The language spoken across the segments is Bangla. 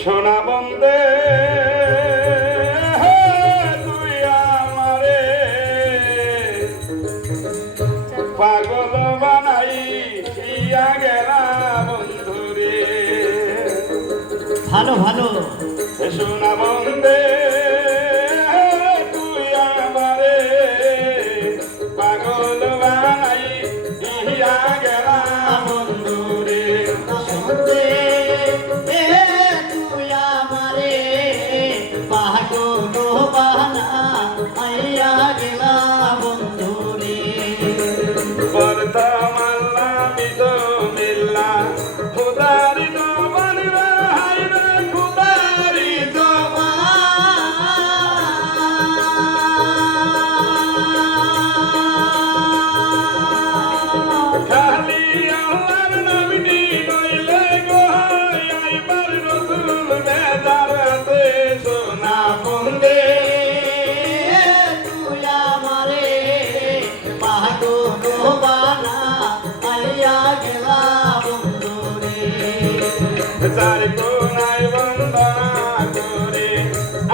সোনা বন্দে তুই আমারে পাগল বানাই ইয়া গেলা বন্ধুরে। ভালো ভালো সোনা বন্দে তুই আমারে পাগল বানাই ইয়া গেলা বন্ধুরে। তুই আমারে পাগল বানা আইয়া গেলা বন্ধুরে। বর্তমাল্লা বিদো মিল্লা খুদারি দোবান রাই রে খুদারি খালি আল্লাহর নামটি নইলে গো আইবার রসুল বেজার আছে সোনা বন্দে তুই আমারে পাগল বানা আইয়া গেলা বন্ধুরে। চার কোনায় বন্দনা করে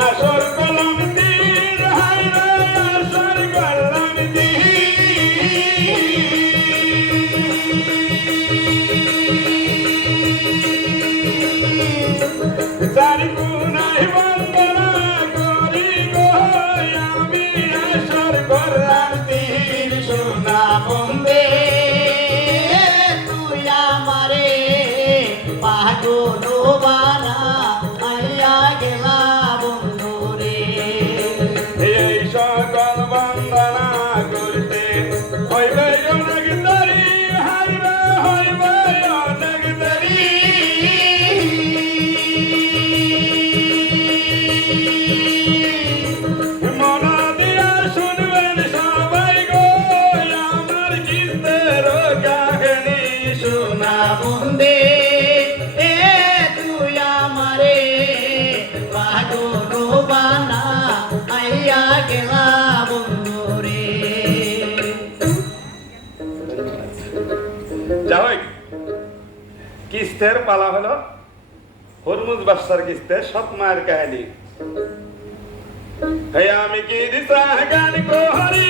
আসর কলম তীর হাই রে আসর কলম তীর। চার কোনায় বন্দনা করি গো আমি আসর করলাম তীর। সোনা বন্দে তুই আমারে পাগল বানা আইয়া গেলা বন্ধুরে। এই সকল বন্দনা করতে হইবে অনেক দেরি হাইবে হইবে অনেক দেরি। মন দিয়া শুনবেন সবাই গো আমার কিস্তের কাহিনী। সোনা বন্দে তুই আমারে পাগল বানা আইয়া গেলা বন্ধুরে। যাই কিস্তের পালা হলো হরমুজ বাদশার কিস্তে সৎ মায়ের কাহিনী। হে আমি কি দিশা গান কোহরি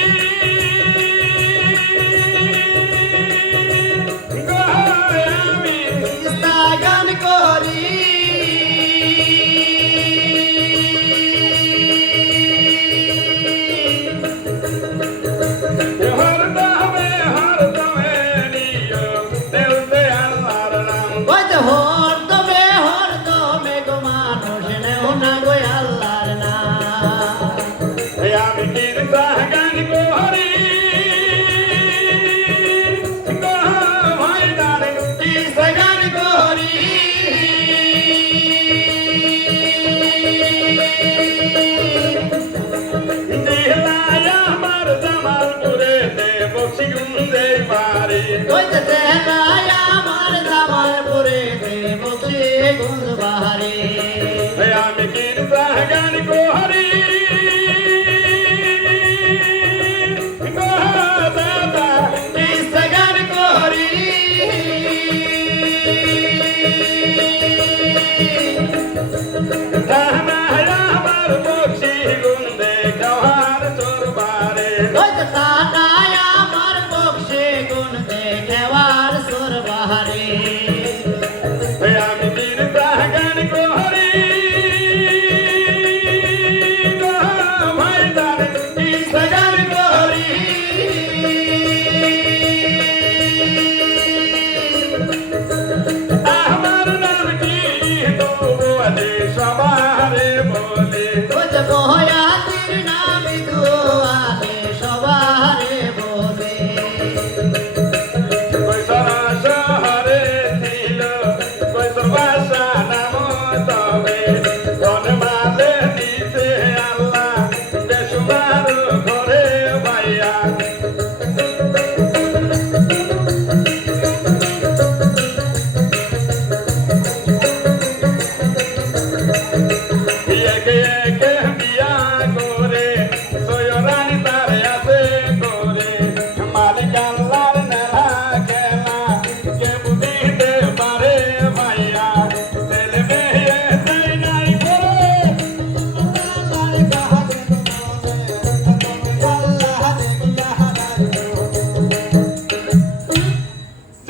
আমি গান করি হরদমে হরদমে নিয় দেউতে আল্লাহর নাম। হরদমে গো মানুষ নেও না গো আল্লাহর নাম। হে আমি কি দিশা গান কোহরি ময়দানে কিস্তে গান কোহরি। দিলায় আমার জামালপুরে দেব সিগুন্দে বাড়ি। কইতেছে নাই আমার জামালপুরে বসে গুঞ্জ বাহারে। হে আমি কি দিশা গান কোহরি দাদা কিস্তে গান কোহরি। আমার বক্সি গুন্দে খাওয়ার চোরবারে। কইতেছে নাই আমার বক্সে গুণ দেখেওয়ার সুর বাহারে। আমি দিন গান কোহরি ময়দানে কিস্তে গান কোহরি। আমার নাম কি তবু আজ সবারে বলে। ওজ বয়াতির নাম দুয়ারে সবারে বলে। কইসরা শহরে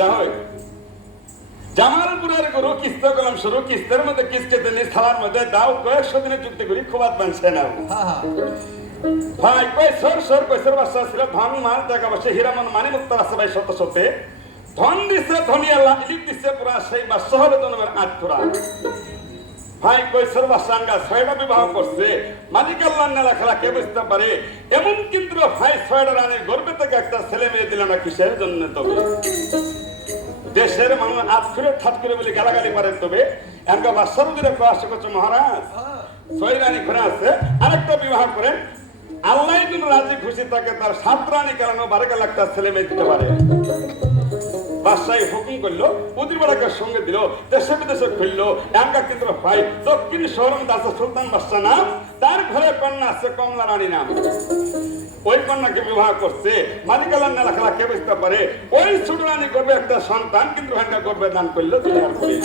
যা হয় জামালপুরের গরু কিস্ত করলাম শুরু কিস্তের মধ্যে কিস্তে দিনে থালার মধ্যে দাও কয়েকশো দিনে চুক্তি করি খুবাত বানছে না ভাই কই সর কইসর বাসা ছিল ধন মাল টাকা বসে হীরামন মানি মুক্ত আছে ভাই শত শতে ধন দিছে ধনী আল্লাহ ইলিপ দিছে পুরা সেই বা শহরে জন্মের আটপুরা ভাই কইসর বাসাঙ্গা ছয়টা বিবাহ করছে মালিক আল্লাহ নেলা খেলা কে বুঝতে পারে এমন কিন্তু ভাই ছয়টা রানের গর্বে থেকে একটা ছেলে মেয়ে দিল না কিসের জন্য তবে দেশের মানুষ আট করে ঠাট করে বলে গালাগালি পারেন তবে এমন বাসার দিনে প্রয়াস করছে মহারাজ ছয় রানী ঘরে আছে আরেকটা বিবাহ করেন আল্লাহ যদি রাজি খুশি থাকে তার 7 রানী কারণে 12 লাখ ছেলে মেয়ে দিতে পারে বাদশাহী হুকুম করলো উদিরবাড়াকে সঙ্গে দিল দেশে বিদেশে খুললো এমকা কিন্তু ভাই দক্ষিণ শহর আছে সুলতান বাদশাহ নাম তার ঘরে কন্যা আছে কমলা রানী নাম ওই কন্যাকে বিবাহ করছে মালিক আল্লাহ নেলা খেলা কে বুঝতে পারে ওই ছোট রানী করবে একটা সন্তান কিন্তু ভাইটা করবে দান করলো দুনিয়ার করে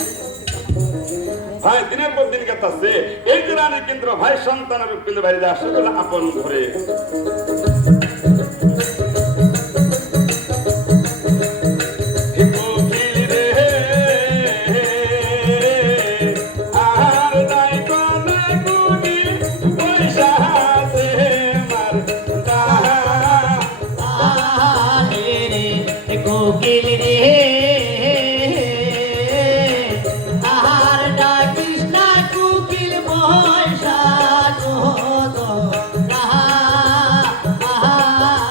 ভাই দিনের পর দিন গেছে এই যে রানী কিন্তু ভাই সন্তানের কিন্তু বাইরে আসলে আপন ঘরে কোকিল রে আর ডাকিস না কোকিল বৈশা তো না কোকিল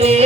রে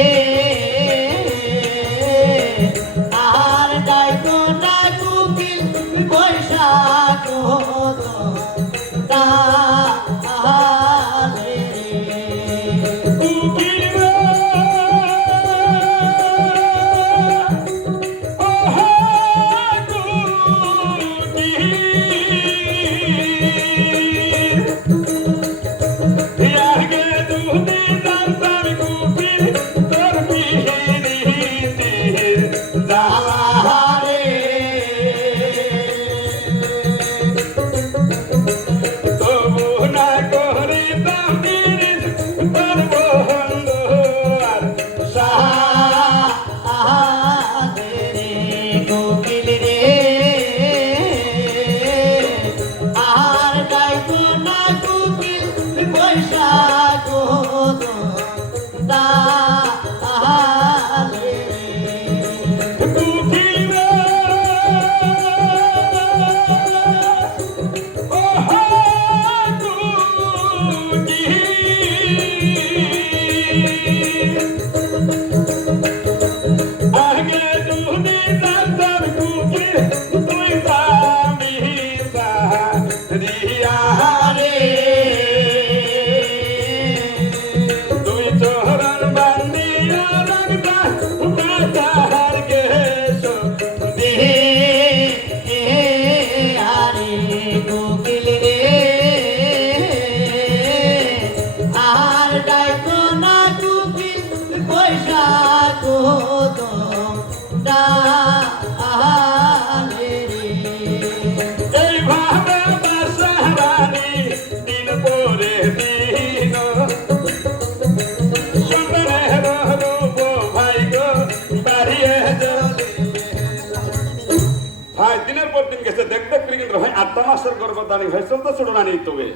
মাসের গর্ভদানি হয়েছে তো ছোট রানী তবে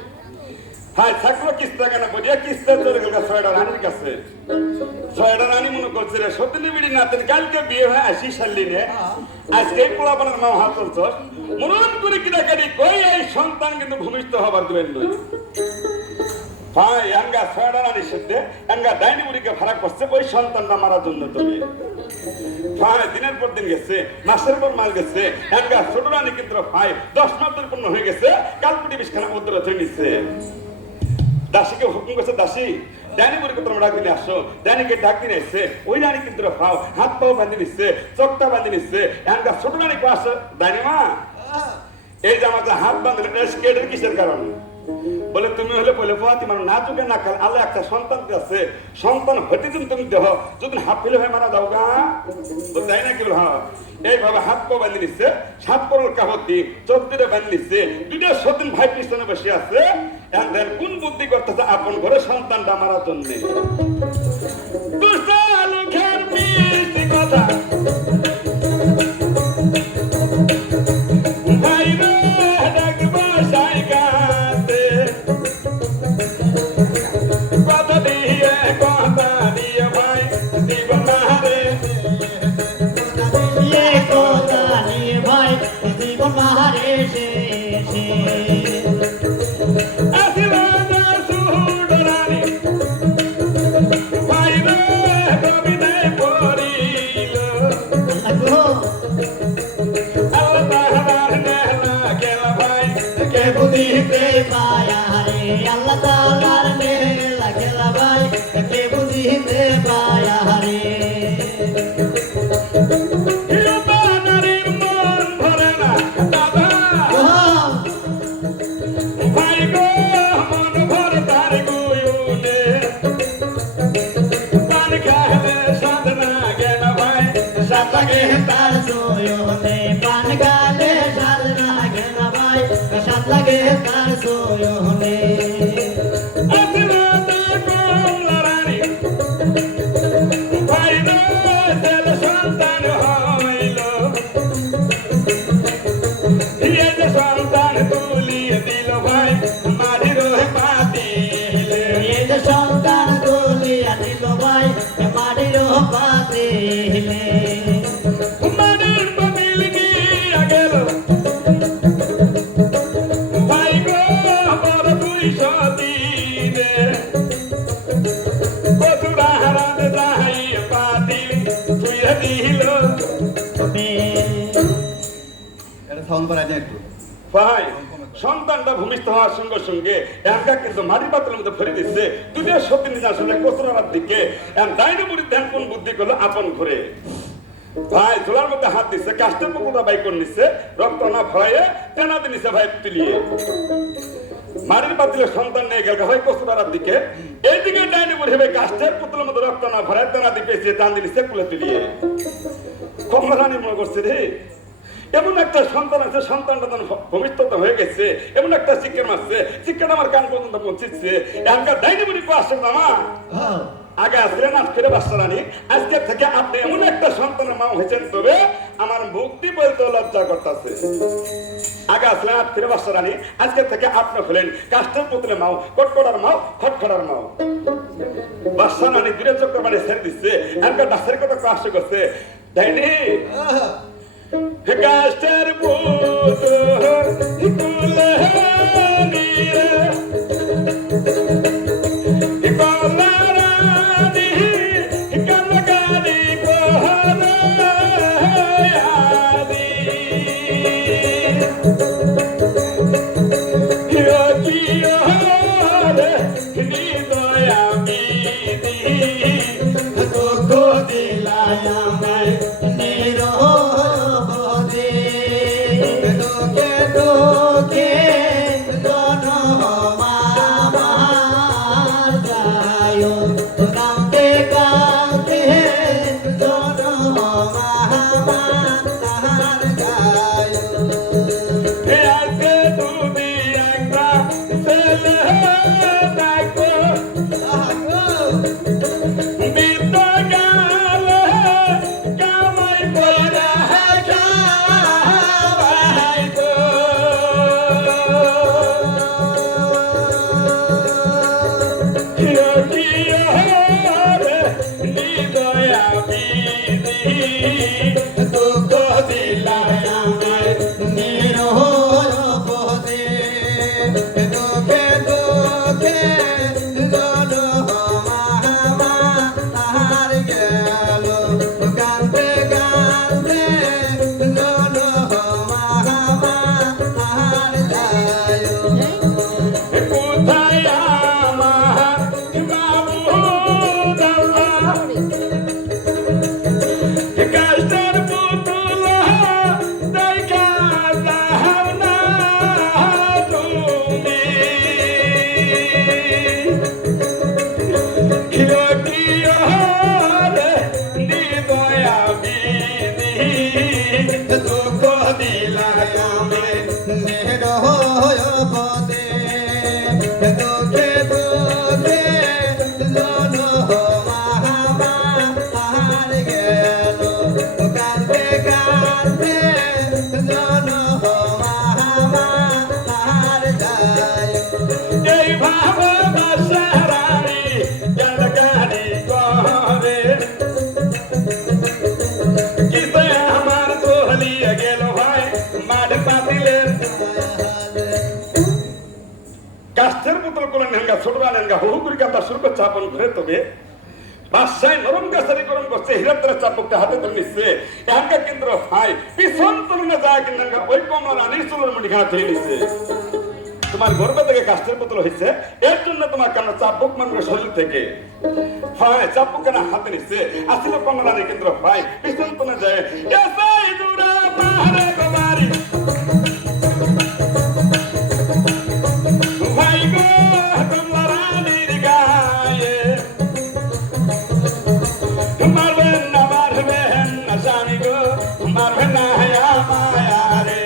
হাই থাকলো কিস্তা কেন বলিয়া কিস্তা চলে গেল ছয়টা রানীর কাছে ছয়টা রানী মনে করছে রে সত্যি বিড়ি নাতেন কালকে বিয়ে হয় 80 সাল দিনে আজকে পোলাপানের নাম হাত চলছ মনন করে কিনা কাটি কই এই সন্তান কিন্তু ভূমিষ্ঠ হবার দেবেন নয় ভাই এঙ্গা ছয়টা রানীর সাথে এঙ্গা ডাইনি বুড়িকে ভাড়া করছে ওই সন্তানটা মারার জন্য তুমি ভাই দিনের পর দিন গেছে মাসের পর মাস গেছে এঙ্গা ছোট রানী কিন্তু ভাই 10 মাস ধরে পূর্ণ হয়ে গেছে কালকুটি বিষখানা উদ্ধার হয়ে নিচ্ছে দাসীকে হুকুম করছে দাসী ডাইনি বুড়িকে তোমরা ডাক দিলে আসো ডাইনিকে ডাক দিলে এসছে ওই রানী কিন্তু ভাও হাত পাও বাঁধি নিচ্ছে চোখটা বাঁধি নিচ্ছে এঙ্গা ছোট রানী কো আসো ডাইনি মা এই যে আমাকে হাত বাঁধলে কেটের কিসের কারণে বলে তুমি হলে বলে পোয়াতি মানে না চোখে না খাল আল্লাহ একটা সন্তান আছে সন্তান হতে দিন তুমি দেহ যদি হাত ফেলে হয়ে মারা যাও গা তাই না কি বল হ্যাঁ এইভাবে হাত পা বাঁধি নিচ্ছে 7 করল কাপড় দিয়ে চোখ দিয়ে বাঁধি নিচ্ছে 2টা সদিন ভাই পিছনে বসে আছে এখন কোন বুদ্ধি করতেছে আপন ঘরে সন্তানটা মারার জন্য কথা আল্লাহ তাআলার মেলা খেলা ভাই কে বুঝিতে পায়া রে তার সোয়নে পান গালে সাধনা গেল ভাই সাত লাগে তার সোয়নে সন্তানটা ভূমিষ্ঠ হওয়ার সঙ্গে সঙ্গে একা কিন্তু মাটির পাত্রের মধ্যে ভরে দিচ্ছে 2টা সত্যি নিয়ে আসলে কচুরার দিকে ডাইনি বুড়ি ধ্যান কোন বুদ্ধি করলো আপন ঘরে ভাই ঝোলার মধ্যে হাত দিচ্ছে কাষ্টের পুকুরটা বাই করে নিচ্ছে রক্ত না ভয়ে টেনা দিচ্ছে ভাই তুলিয়ে মাটির পাত্রের সন্তান নিয়ে গেল ভাই কচুরার দিকে এইদিকে ডাইনি বুড়ি ভাই কাষ্টের পুতুলের মধ্যে রক্ত না ভরে টেনা দিয়ে টান দিচ্ছে কুলে তুলিয়ে কমলা রানী মনে করছে রে এমন একটা সন্তান আছে সন্তানটা ভবিষ্যৎ হয়ে গেছে এমন একটা শিক্ষা মারছে শিক্ষাটা আমার কান পর্যন্ত পৌঁছেছে এখনকার ডাইনি বুড়ি কো আসছে মামা আগে আসলেন আজ ফিরে বাচ্চা রানী আজকে থেকে আপনি এমন একটা সন্তানের মা হয়েছেন তবে আমার মুক্তি বলতে লজ্জা করতেছে আগে আসলেন আজ ফিরে বাচ্চা রানী আজকে থেকে আপনি হলেন কাষ্টের পুতুলের মাও কটকটার মাও খটখটার মাও বাচ্চা রানী দূরে চক্র মানে ছেড়ে দিচ্ছে এখনকার ডাক্তারের কথা কষ্ট করছে ডাইনি কাষ্টের পুতুল কুলে নিয়ে কলারানি কলকারি কোহরায়াদি কিয় রে হৃদয়ামি দি তো দিলায়া मैं নিরো के দুঃখে দুঃখে জন মাহামার গেল কাঁদতে কাঁদতে জন মাহামার যায় এই ভালোবাসা রানী কান্ডকারি করে কিসে আমার দোহলিয়ে গেল ভাই মাঠ পাতিলের কাষ্ঠের বোতল করে নেঙ্গা ছোটরা নেঙ্গা হু করে কান্দা শুরু করছে আপন ঘরে তবে বাদশাহ নরম গাছারি গরম করছে হীরাত্রা চাপকটা হাতে ধরে নিচ্ছে এখানকার কেন্দ্র ভাই পিছন তুলনে যায় কিন্তু ওই কমলা রানীর চুলোর মুড়িখানা ধরে নিচ্ছে তোমার গর্বে থেকে কাষ্ঠের বোতল হয়েছে এর জন্য তোমার কেন চাপক মানুষের শরীর থেকে হয় চাপক কেন হাতে নিচ্ছে আসলে কমলা রানীর কেন্দ্র ভাই পিছন তুলে যায় এসাই দূরা পাহাড়ে গোবারি ভাই গো কমলা রানীর গায়ে মারবেন না মারবেন না স্বামী গো মারবেন না হায়া মায়া রে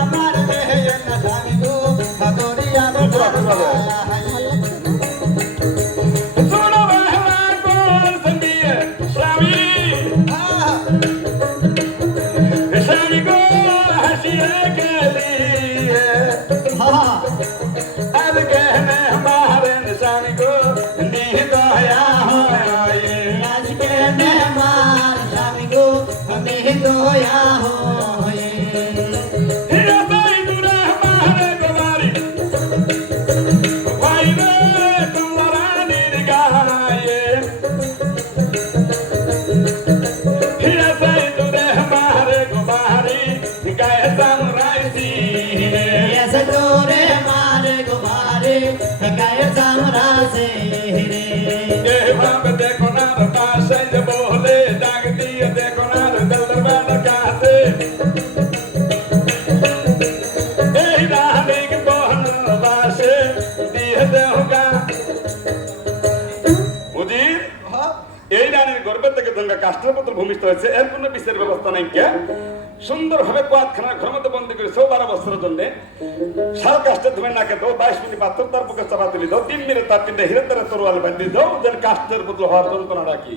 আমার দেহে না জানি গো দরিয়া সোনা বাহলা কোন সঙ্গিয়ে স্বামী স্বামী গো হাসিয়ে গেলিয়ে अब कहने हमारे निशानी को नींद आया होए आज के मेहमान स्वामी को हमें दोया होए हीरा साई दूरा हमारे कुमारी भाई रे कमला रानी गाये हीरा साई दूरा हमारे कुमारी गाय समुराई सी ऐसे तोरे मारे गुबारे गाय सामरा से रे ये बाप देखो ना रताशे जब बोले जागती है देखो ना दलदरबाद कासे ए रानी के बहन बासे दिए देगा मुजीर এই রানীর গর্ভে থেকে গঙ্গা কাষ্ঠের পুত্র ভূমিষ্ঠ হয়েছে এর কোনো বিচার ব্যবস্থা নাই কে সুন্দরভাবে কোয়াতখানা ঘরের মধ্যে বন্দী করে 12 বছরের জন্য শাল কাষ্ঠের ধুমে নাকে দাও 22 মিনিট পাত্র তার বুকে চাপা তুলি দাও 3 মিনিট তার 3টে হীরের দ্বারা তরোয়াল বাঁধি দাও যেন কাষ্ঠের পুত্র হওয়ার যন্ত্রণা রাখি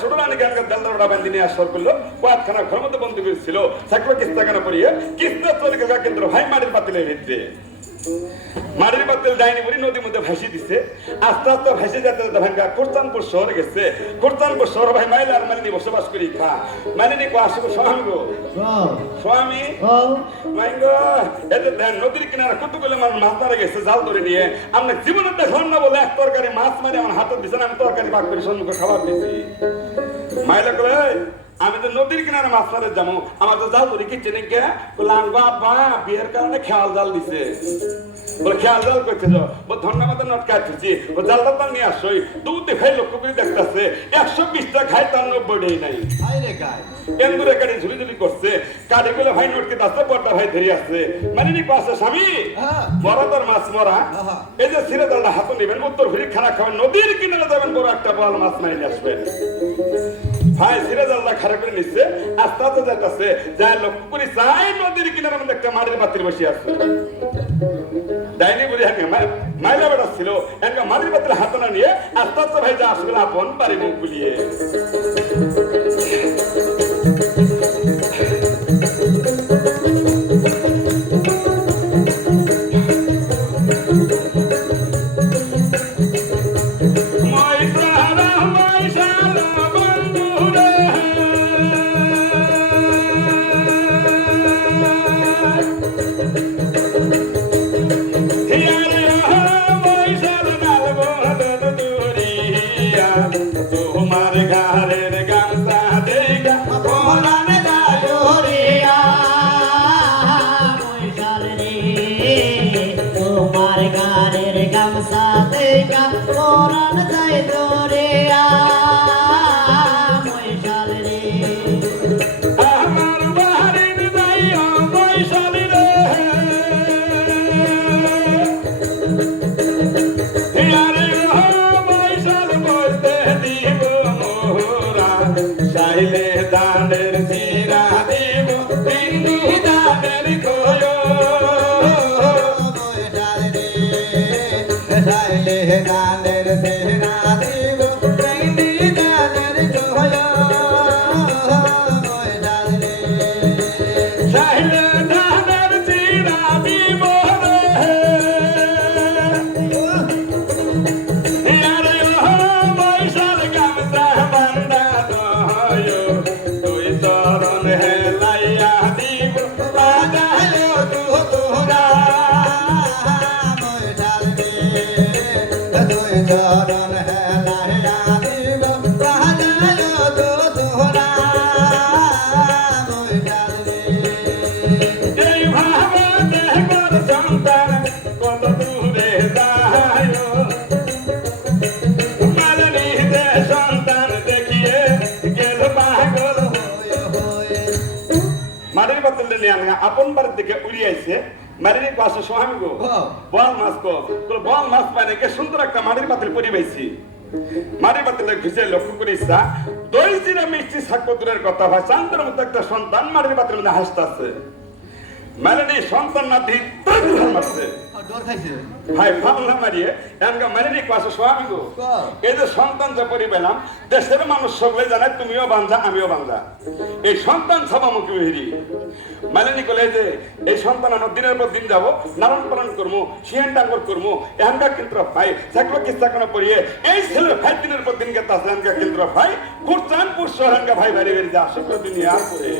ছোট রানী গানকে দেলদারটা বাঁধি নিয়ে আসর করলো কোয়াতখানা ঘরের মধ্যে বন্দী করেছিল সাকলো কিস্তা কেন করিয়ে কিস্তা চলে গেল কেন্দ্র ভাই মাটির পাতিলে ভিতরে মাটির পাতিল ডাইনি বুড়ি নদীর মধ্যে ভাসি দিছে আস্তে আস্তে ভাসি যেতে যেতে ভাঙ্গা কোরচানপুর শহরে গেছে কোরচানপুর শহর ভাই মাইলা আর মালিনী বসবাস করি খা মালিনী কো আসবে স্বামী গো স্বামী মাইগো এতে ধ্যান নদীর কিনারে কতগুলো মানুষ মাছ মারা গেছে জাল ধরে নিয়ে আমরা জীবনে দেখলাম না বলে এক তরকারি মাছ মারি আমার হাতে দিছে আমি তরকারি ভাগ করে সম্মুখে খাবার দিছি মাইলা করে আমি তো নদীর কিনারে মাছ মারে যাবো আমার তো জাল ধরে কিচ্ছে নাকি বললাম বাবা বিয়ের কারণে খেয়াল জাল দিছে বলে খেয়াল জাল করছে ধন্যবাদ নটকাচ্ছি ও জালটা তার নিয়ে আসছই দুধে খাই লক্ষ্য করে দেখতেছে 120টা খাই তার 90টাই নাই এন্দুরে কাটি ঝুলি ঝুলি করছে কাঠিগুলো ভাই নোটকে দাসে বড়টা ভাই ধরে আসছে মানে নি পাশে স্বামী মরা তোর মাছ মরা এই যে ছিঁড়ে জালটা হাতে নেবেন উত্তর ঘুরি খানা খাবেন নদীর কিনারে যাবেন বড় একটা বড় মাছ মারি আসবেন ভাই ছিঁড়ে জালটা খারাপ করে নিচ্ছে আস্তে আস্তে যাইতেছে যা লক্ষ্য করি চাই নদীর কিনারে মধ্যে একটা মাটির পাত্রে বসে আছে ডাইনি বলি হ্যাঁ মাইলা বেড়া ছিল একটা মাটির পাত্রে হাতে না নিয়ে আস্তে আস্তে ভাই যা আসবে আপন বাড়ি মুখ গুলিয়ে গানের সেনা দিব প্রেমী গানের জয় ময়দান রে চাইলে ধানের চিরা দিব রে আরে ও বৈশাল গামছা বান্দা দয় তুই চরণ হেলাইয়া দিব বাজায় তোরা ময়দান রে তুই চরণ হেলাইয়া দিব বাজায় তোরা ময়দান রে এই ভাবে দেখবার সন্তান কত দূরে যায় মালনী দে সন্তান দেখিয়ে গেল পাগল মাটির পাতলে নিয়ে আনা আপন বাড়ির দিকে উড়িয়ে আইছে মাটির পাশে সোহামি গো বল মাছ কো তোর বল মাছ পায় কে সুন্দর একটা মাটির পাতিল পরি পাইছি মাটির পাতিলে ঘুষে লক্ষ্য করিস দই জিরা মিষ্টি শাক দূরের কথা হয় চান্দের মতো একটা সন্তান মাটির পাতিলের মধ্যে হাসতেছে মেলেনি সন্তান না দিই মারছে ডর খাইছে ভাই ফাল্লা মারিয়ে এমন মেলেনি পাশে সোহামি গো এই যে সন্তান যে পরি পেলাম দেশের মানুষ সকলে জানে তুমিও বাঞ্জা আমিও বাঞ্জা এই সন্তান সভামুখী হেরি মালিনী কলে যে এই সন্তান আমার দিনের পর দিন যাবো নারণ পালন করবো শিয়ান ডাঙ্গর করবো এখানকার কেন্দ্র ভাই চাকরি কিস্তা কোনো পড়িয়ে এই ছেলের ভাই দিনের পর দিন গেতে আসলে এখানকার কেন্দ্র ভাই কুরচানপুর শহরানকা ভাই বাড়ি বেরিয়ে যা শুক্র দুনিয়া করে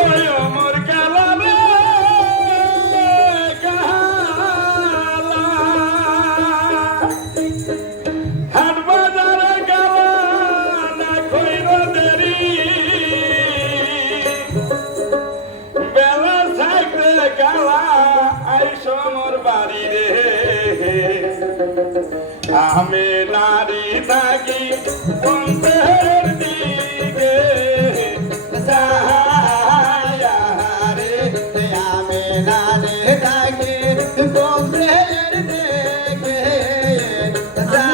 ওই আমার কালা রে কালা হাট বাজারে কালা না কইর দেরি বেলা থাকতে কালা আইসো মোর বাড়ি রে আমি নারী থাকি বন্ধের দিকে রে আমি নারে থাকে গোমরের দেখে রে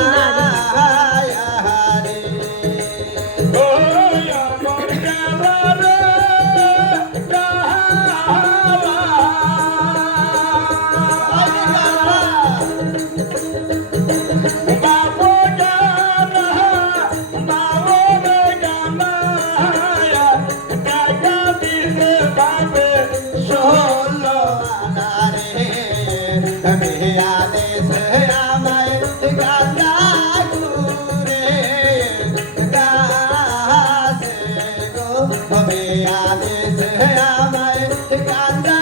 ওই আমার কালা রে বাবু গানা বাবু গানা কাকা দিছে বাবে ষোলো নারে আমি আদেশ আমায় গান্দা ঘুরে গাছে গো আমি আদেশ আমায় গান্দা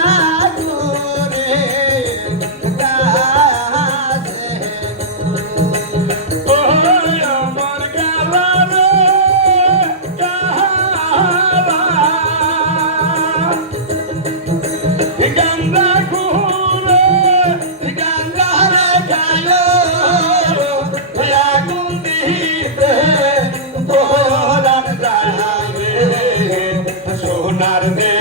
ঘুরে গাছে ওই আমার কালা রে গান্দা ঘুরে গান্দা রে গায়ো আগুন দিতে তোরান যায় সোনার দে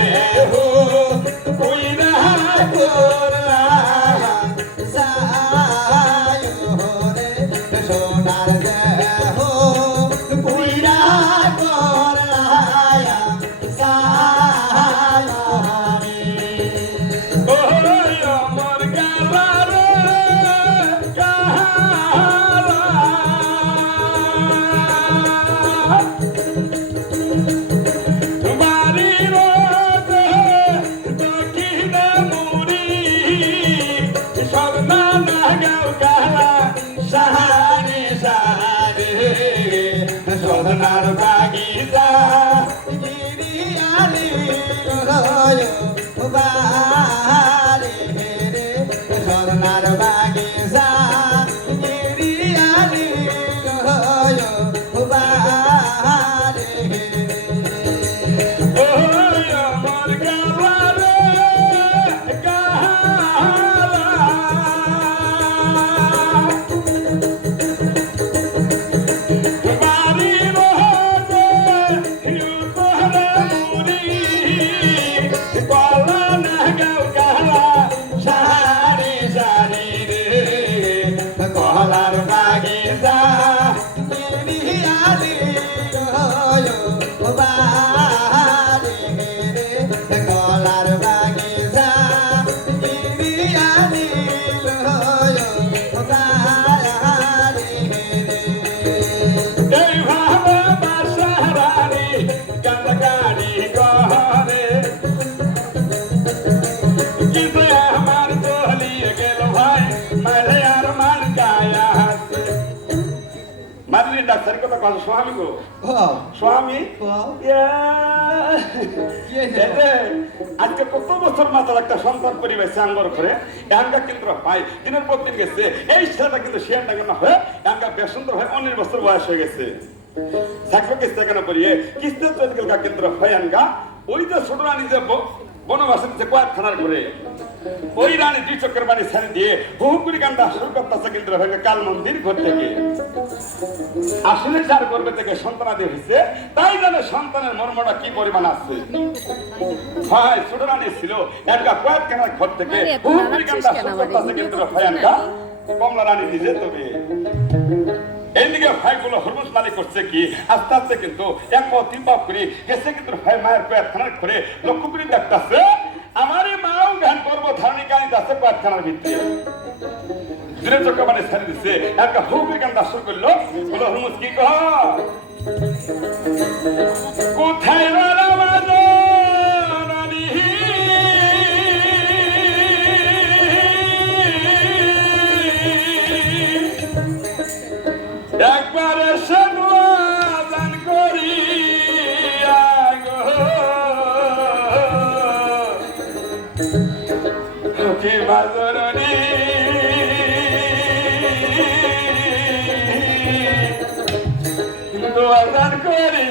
পাশে স্বামী গো কও স্বামী কও ইয়া, কি হয়েছে? এই যে, আজকে কত বছর মাথার একটা সন্তান পরিবেশ আঙ্গর করে এখানকার কিন্তু ভাই দিনের পর দিন গেছে এই ছেলেটা কিন্তু শিয়ানটা কেন হয়ে এখানকার বেশ সুন্দর হয়ে 19 বছর বয়স হয়ে গেছে সাকো কিস্তে কেন করিয়ে কিস্তে চলকা কেন্দ্র হয় আনগা ওই যে ছোট রানী যে বনবাসের যে কয়েকখানার করে ওই রানী দুই চক্কর বাড়ি ছেড়ে দিয়ে হুকুরি কান্দা শুরু করতেছে কিন্তু কাল মন্দির ঘর থেকে আসলে যার গর্বে থেকে সন্তানাদি হয়েছে তাই জানে সন্তানের মর্মটা কি পরিমাণ আছে ভাই ছোট রানী ছিল একটা কয়েকখানার ঘর থেকে হুকুরি কান্দা শুরু করতেছে কিন্তু ভয়ানকা কমলা রানী নিজে তবে এইদিকে ভাইগুলো হরমোজ মালিক করছে কি আস্তে আস্তে কিন্তু এক তিন বাপ করে গেছে কিন্তু ভাই মায়ের কয়েকখানার করে লক্ষ্য করে দেখতেছে আমারই মাও জ্ঞান করবো ধারণী কানি আছে কয়েকখানার ভিতরে দিনের চোখে মানে ছেড়ে দিচ্ছে একটা হুকুরি গান দাস করলো বলো হরমোজ কি কহ কোথায় একবারে সন্ধান করি কি বাজরণী দোয়ান করি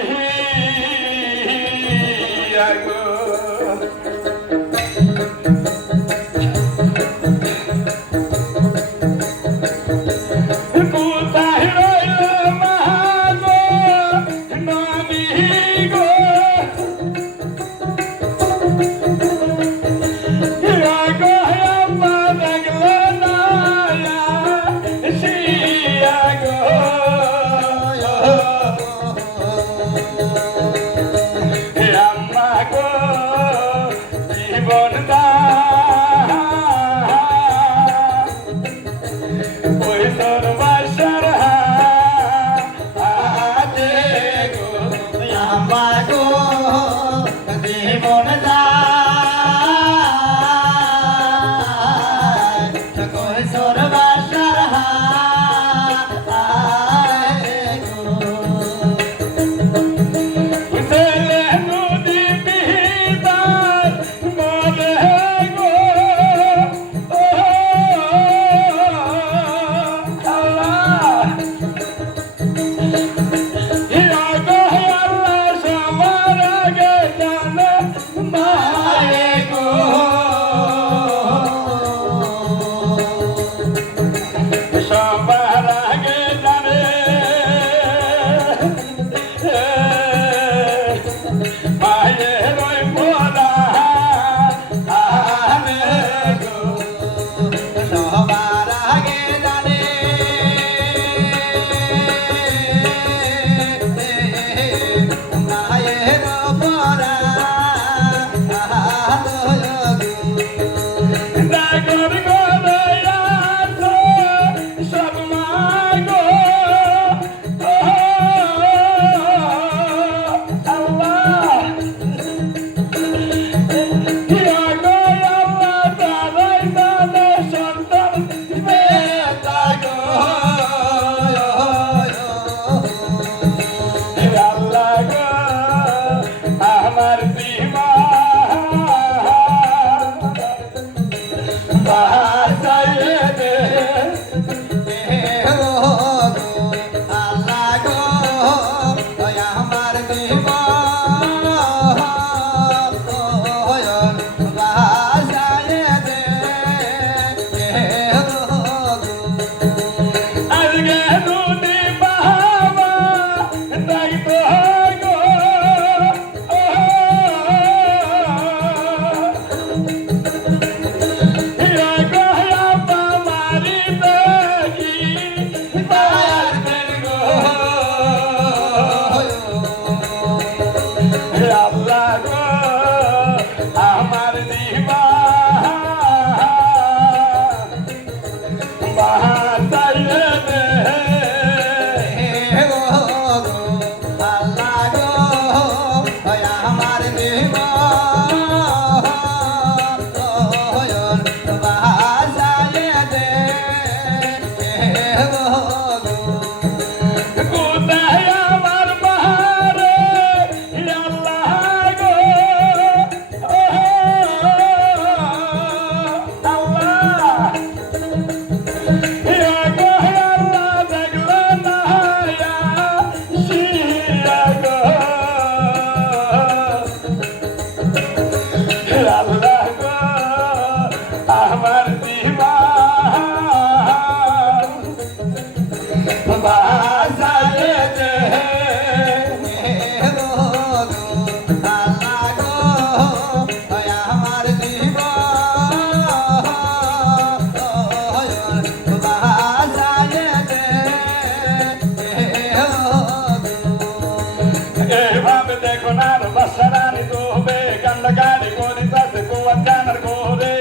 আর বাসারানি গোবে কান্ডা গাড়ি করিতাছে কুয়ার জানার গোরে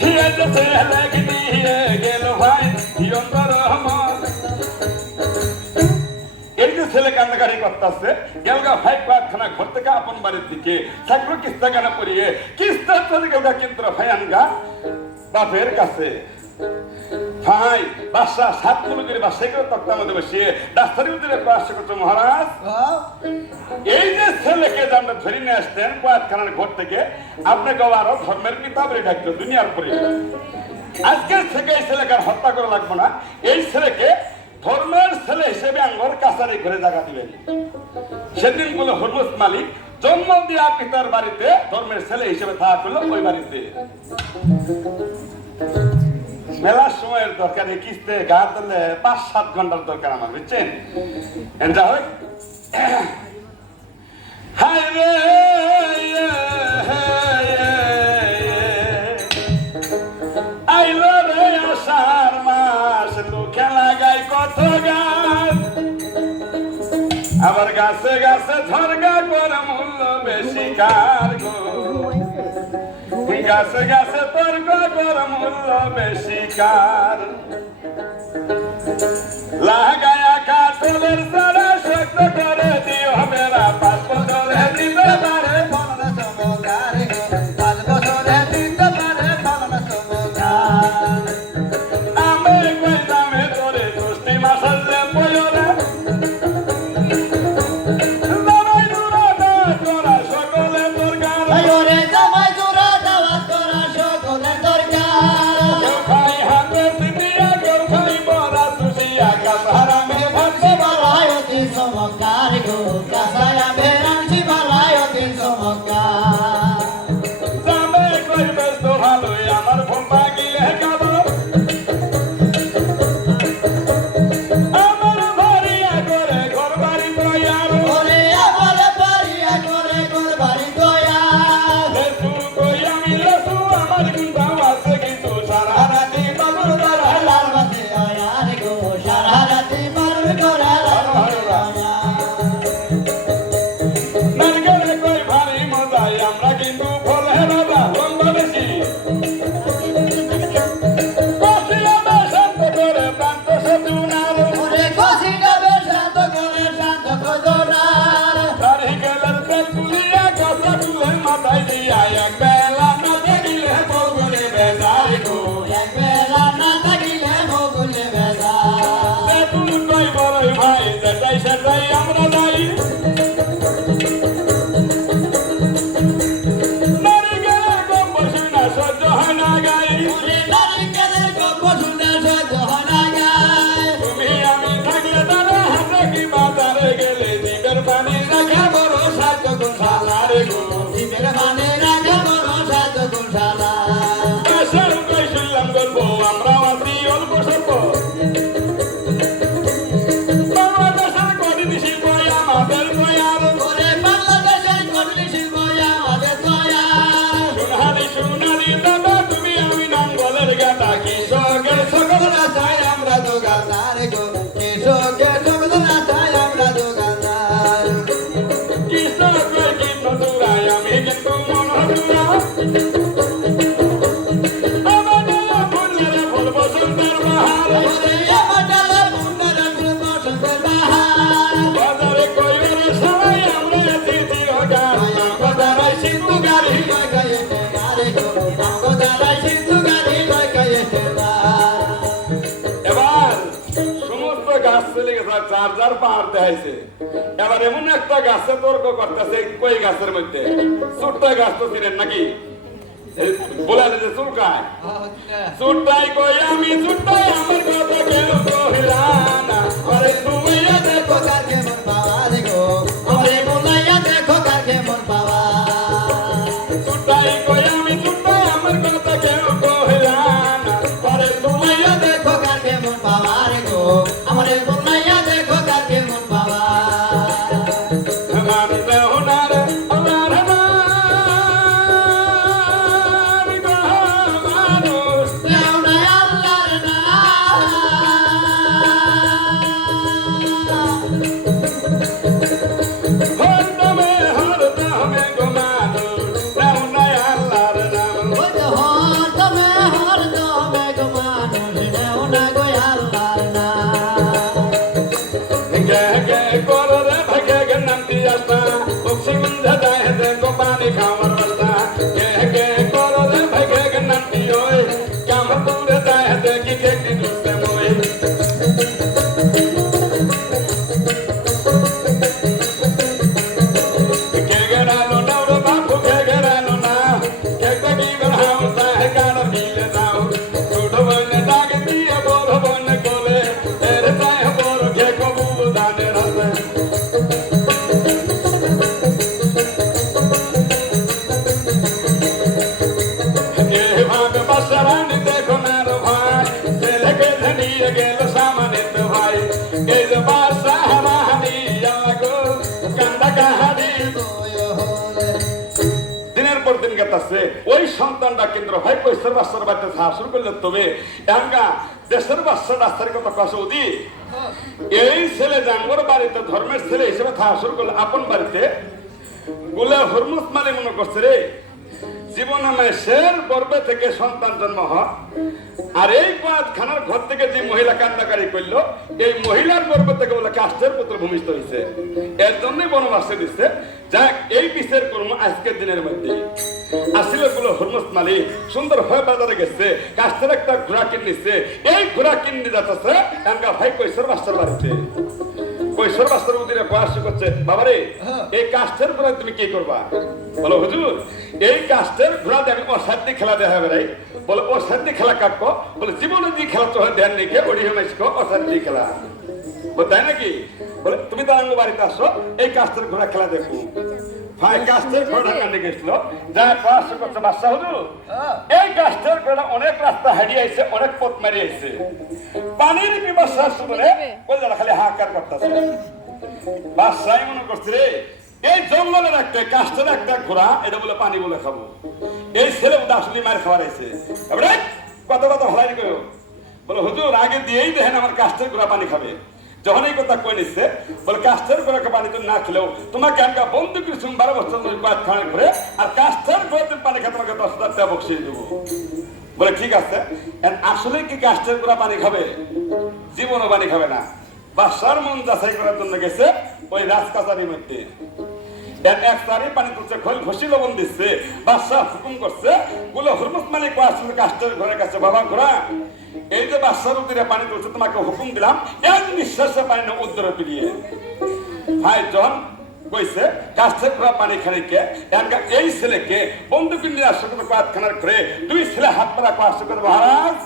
হিয়ে যেতে লেগে দিয়ে গেল ভাই ইয়ন্দর রহমান এই যে ছেলে কান্দাকাটি করতেছে গেলগা ভাই কয়েকখানা ঘর থেকে আপন বাড়ির দিকে থাকলো কিস্তা গানা পরিয়ে কিস্তা চলে গেলগা কিন্তু ভাই আনগা বাপের কাছে ভাই বাসা সাত মুলুকের বাসায় করে তক্তার মধ্যে বসিয়ে ডাক্তারের মধ্যে আসছে করছো মহারাজ এই যে ছেলেকে যে আমরা ধরে নিয়ে আসতেন কয়েকখানার ঘর থেকে আপনাকে আরো ধর্মের পিতা বলে ডাকতো দুনিয়ার পরে আজকের থেকে এই ছেলেকে আর হত্যা করা লাগবে না এই ছেলেকে ধর্মের ছেলে হিসেবে আঙ্গর কাছারি ঘরে জায়গা দিবেন সেদিন বলে হরমুজ মালিক জন্ম দিয়া পিতার বাড়িতে ধর্মের ছেলে হিসেবে থাকা করলো ওই বাড়িতে মেলার সময়ের দরকার কিস্তে গা দিলে 5-7 ঘন্টার দরকার আমার বুঝছেন যা হোক হাই রে আইলো রে আষাঢ় মাস লোকে লাগাই কত গাছ আবার গাছে গাছে ঝরগা করে মূল্য বেশি কার গো গাছে গাছে তর্ক কর মূল্য বেশি কার লাগায়া কাতলের সারা শক্ত করে দিও বেড়া 5 বছরে দিতে পারে ফলনা চমৎকার 5 বছরে দিতে পারে ফলনা চমৎকার আমি কইতামে তোরে 10টি মাসে পয়রা জামাই দুরা তোরা সকলে তোর গান আয়োরে জামাই দুরা চমৎকার গো কাসায়া বেরানছি ভালায়তি চমৎকার জামে কইবে তো ভালোই আমার ভোপা গিয়ে গাব আমার বাড়িয়া করে ঘর বাড়ি দয়ার ওরে আমার বাড়িয়া করে ঘর বাড়ি দয়ার লেসু কই আমি লেসু আমার গুন্দাও আছে কিন্তু সারা রাতি বাবুর দ্বারা লাল বাসে আয়ার গো সারা রাতি বারুর করে নারকেলে কই ভারী মজাই আমরা কিন্তু ফলে রাজা লম্বা বেশি কষিয়া শান্ত করে প্রান্ত সজুনার ওরে কষিটা শান্ত করে শান্ত কজনার নারকেলের তেল তুলিয়া কষা তুলে মাথায় দিয়া এক বেলা না থাকিলে বগুলে বেজাই গো এক বেলা না থাকিলে বগুলে বেজার তুই কই বড়ই ভাই যেটাই সেটাই আমরা যাই নারকেলের গল্প শুনা সহ্য হয় না গাই ওরে নারকেলের গল্প শুনে সহ্য হয় না গায় তুমি আমি থাকলে তারা হাতে কি বাজারে গেলে জীবের পানি রাখা বড় সাধ্য গোশালা রে গো জীবের মানে রাখা বড় সাধ্য গোশালা আসার কই শুনলাম গল্প আমরা আছি অল্প স্বল্প বাংলাদেশের কঠিন শিল্প আমাদের দয়ার ওরে বাংলাদেশের কঠিন শিল্প আমাদের দয়ার সোনালি সোনালি দাদা তুমি আমি নাঙ্গলের গাটা কৃষকের সকল রাস্তায় আমরা দোকানদার গো কৃষকের সকল রাস্তায় আমরা দোকানদার কৃষকের কৃষ্ণ চূড়ায় আমি কিন্তু মনোহরা আমাদের ফুলের ফুল বসন্তের বাহার ওরে আমার ডালের মুন্ডার ফুল বসন্তের বাহার বাজারে কইরে সবাই আমরা আছি চিরকাল বাজারে সিন্ধু গাড়ি গায়েতে গারে গো বাজারে সিন্ধু গাড়ি গায়েতে গার এবার সমস্ত গাছ চলে গেছে চার পাহাড় দেখাইছে এবার এমন একটা গাছে তর্ক করতেছে কই গাছের মধ্যে ছোট্ট গাছ তো ছিলেন নাকি বলে যে চুলকায় চুট্টাই কই আমি চুট্টাই আমার কথা কেউ কহিলা না আরে তুমি দেখো কার কেমন পাওয়ার গো ওরে বলাইয়া দেখো কার কেমন পাওয়ার চুট্টাই কই আমি চুট্টাই আমার কথা কেউ কহিলা না আরে তুমি দেখো কার কেমন পাওয়ার গো আমারে বলাইয়া দেখো কার কেমন পাওয়ার মানতে হোনার আমার মানুষ লেওনায় আল্লাহর নাম করছে ওই সন্তানটা কেন্দ্র হয় কৈশোর বাচ্চার বাড়িতে থাকা শুরু করলে তবে এমকা দেশের বাচ্চা রাস্তার কথা কষে উদি এই ছেলে জাঙ্গর বাড়িতে ধর্মের ছেলে হিসেবে থাকা শুরু করলে আপন বাড়িতে গুলা হরমুজ মানে মনে করছে রে জীবনে মেষের গর্ভে থেকে সন্তান জন্ম হয় আর এই খানার ঘর থেকে যে মহিলা কান্নাকারি করলো এই মহিলার গর্ভ থেকে বলে কাষ্টের পুত্র ভূমিষ্ঠ হয়েছে এর জন্যই বনবাসে দিচ্ছে যাক এই বিচার করুন আজকের দিনের মধ্যে আসলে গুলো হরমুজ মালি সুন্দর হয়ে বাজারে গেছে কাষ্টের একটা ঘোড়া কিনেছে এই ঘোড়া কিনে যাচ্ছে এমকা ভাই কৈশোর বাচ্চার বাড়িতে কৈশোর বাচ্চার উদিরে বয়স করছে বাবারে এই কাষ্টের ঘোড়া তুমি কি করবা বলো হুজুর এই কাষ্টের ঘোড়া দিয়ে আমি অসাধ্য খেলা দেখা বেড়াই বলে অসাধ্য খেলা কাটবো বলে জীবনে যে খেলা তো হয় ধ্যান রেখে ওড়ি হেমাইsko অসাধ্য খেলা বলে তাই নাকি বলে তুমি তার বাড়িতে আসো এই কাষ্টের ঘোড়া খেলা দেখো ভাই কাষ্টের ঘোড়া কানে গেছিল যা বয়স করছে বাচ্চা হুজুর এই কাষ্টের ঘোড়া অনেক রাস্তা হারিয়ে আইছে অনেক পথ মারি আইছে পানির পিপাসা শুনে বলে খালি হাহাকার করতেছে বাদশাহ মনে করছে রে এই জঙ্গলের একটা কাষ্টের একটা ঘোড়া এটা বলে পানি বলে খাবো এই ছেলে আসলে মার খাওয়ার আইছে কত কত হলাই করো বলে হুজুর আগে দিয়েই দেখেন আমার কাষ্টের ঘোড়া পানি খাবে যখন এই কথা কয়ে নিচ্ছে বলে কাষ্টের ঘোড়াকে পানি তো না খেলেও তোমাকে একটা বন্ধু কিছু 12 বছর খাওয়া ঘুরে আর কাষ্টের ঘোড়াতে পানি খেয়ে তোমাকে 10,000 টাকা বকশিয়ে দেবো বলে ঠিক আছে আসলে কি কাষ্টের ঘোড়া পানি খাবে জীবনও পানি খাবে না বাদশার মন যাচাই করার জন্য গেছে ওই রাজকাচারির মধ্যে এক তারি পানি তুলছে ঘষি লবণ দিচ্ছে বাদশাহ হুকুম করছে গুলো হরমুজ মালিক আসলে কাষ্টের ঘরের কাছে বাবা ঘোড়া এই যে বাদশার উদিরে পানি তুলছে তোমাকে হুকুম দিলাম এক নিঃশ্বাসে পানি না উদ্ধার ফিরিয়ে ভাই জন কইছে কাষ্টের ঘোড়া পানি খানিকে এই ছেলেকে বন্দুক নিয়ে আসছে কয়েকখানার করে দুই ছেলে হাত পাড়া পাশে করে মহারাজ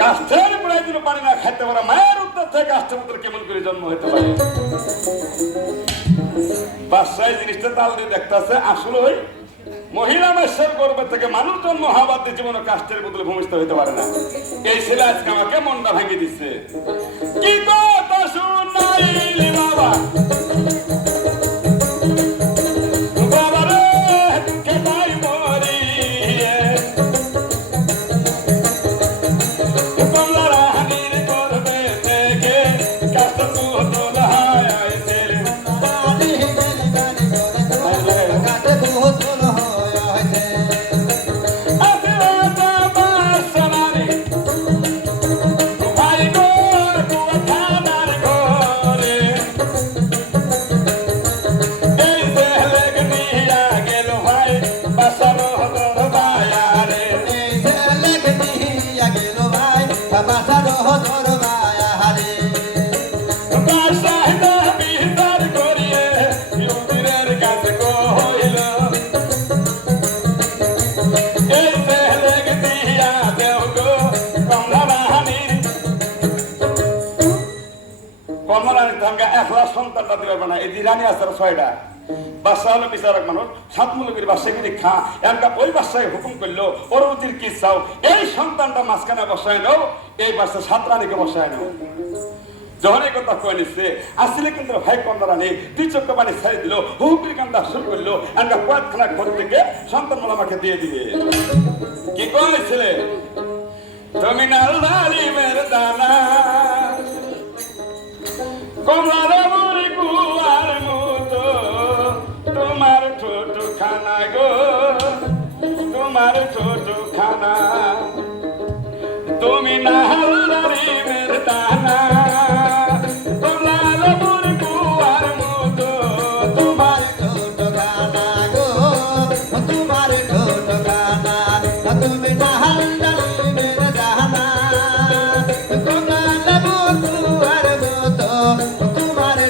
কাষ্টের ঘোড়ায় যদি পানি না খাইতে পারে মায়ের উত্তর থেকে কাষ্টের পুত্র কেমন করে জন্ম হতে পারে বাদশাহ জিনিসটা তাল দিয়ে দেখতেছে আসলে ওই মহিলা মেষের গর্ভ থেকে মানুষ জন্ম হওয়ার দিয়ে জীবনে কাষ্টের বদলে ভূমিষ্ঠ হইতে পারে না এই ছেলে আজকে আমাকে মনটা ভাঙিয়ে দিচ্ছে কি কথা শুনাইলি বাবা সন্তানটা দিবে না এই রানী আছে 6টা বাদশাহ হলো বিচারক মানুষ 7 মুলুকের বাদশাকে দেখা এমকা ওই বাদশাহে হুকুম করলো ওর উতির কি চাও এই সন্তানটা মাঝখানে বসায় নাও এই বাদশাহ 7 রানীকে বসায় নাও যখন এই কথা কয়ে নিচ্ছে আসলে কিন্তু ভাই কন্যা রানী 2 চক্র পানি ছেড়ে দিল হুকুমের কান্দা শুরু করলো এমকা কয়েকখানা ঘর থেকে সন্তান আমাকে দিয়ে দিবে কি কয় ছেলে তুমি নালদারি মের দানা কমলার মুড়ি কুয়ার মতো তোমার ছোট খানা গো তোমার ছোট খানা তুমি নালদারি মের দানা কমলার মুড়ি কুয়ার মতো তোমার ছোট খানা গো তোমার ছোট খানা তুমি নালদারি মের দানা কমলার মুড়ি কুয়ার মতো তোমার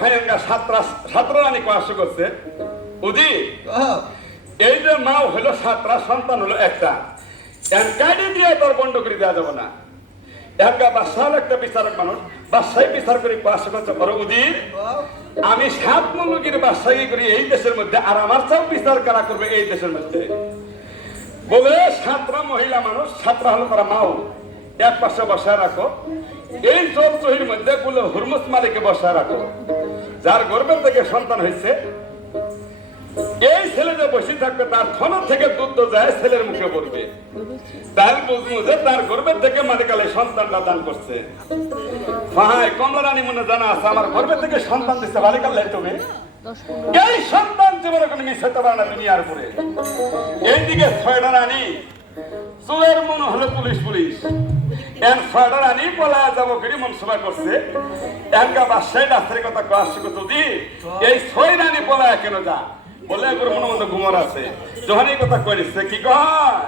ভাইঙ্গা সাতরা রানী কোয়াশ করছে উদি এই যে মা হলো সাতরা সন্তান হলো একটা কাইডি দিয়ে তোর বন্ধ করে দেওয়া যাবে না একা বাদশাহ একটা বিচারক মানুষ বাদশাহী বিচার করে কোয়াশ করছে বড় উদি আমি 7 মুলুকের বাদশাহী করি এই দেশের মধ্যে আর আমার সব বিচার কারা করবে এই দেশের মধ্যে বলে 7টা মহিলা মানুষ 7টা হলো তারা মাও এক পাশে বসায় রাখো এই জল চহির মধ্যে গুলো হুরমুস মালিকে বসায় রাখো যার গর্ভের থেকে সন্তান হয়েছে এই ছেলে যে বসে থাকবে তার থন থেকে দুধ যায় ছেলের মুখে পড়বে তার বুঝবো যে তার গর্ভের থেকে মালিকালে সন্তানটা দান করছে ভাই কমলা রানী মনে জানা আছে আমার গর্ভের থেকে সন্তান দিচ্ছে মালিকালে তুমি এই সন্তান জীবনে কোনো মিস হতে পারে না দুনিয়ার উপরে এইদিকে 6টা রানী চোরের মনে হলো পুলিশ এন 6টা রানী বলা যাবো করে মনসভা করছে এনকা বাদশাহী ডাক্তারের কথা কষ্ট যদি এই 6 রানী বলা কেন যা বলে একবার মনে মতো ঘুমর আছে যখন এই কথা করেছে কি কয়